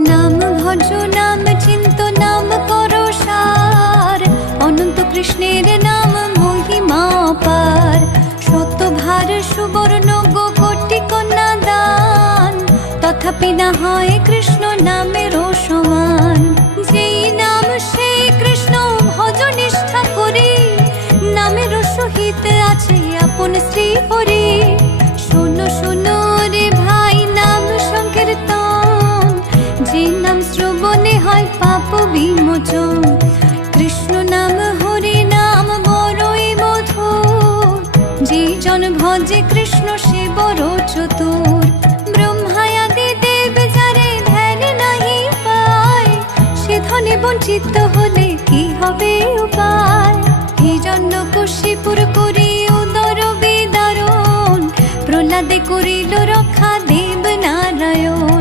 নাম ভজ নাম চিন্ত নাম করো সার, অনন্ত কৃষ্ণের নাম মহিমা পার। শতভার সুবর্ণ গো কোটি কন্যা দান, তথাপি না হয় কৃষ্ণ নামেরও সমান। যেই নাম সেই কৃষ্ণ ভজ নিষ্ঠা করি, নামের সহিত আছে আপন শ্রী হরি। শোনো শোনো রে ভাই নাম সংকীর্তন, যে নাম শ্রবণে হয় পাপ বিমোচন। কৃষ্ণ নাম হরি নাম বড়ই মধুর, যে জন ভজে কৃষ্ণ সে বড় চতুর। ব্রহ্মায়াদি দেব যারে ধ্যান নাহি পায়, সে ধনে বঞ্চিত হলে কি হবে উপায়। হিরণ্যকশিপুর করি উদর বিদারণ, প্রহ্লাদে করিল রক্ষা দেব নারায়ণ।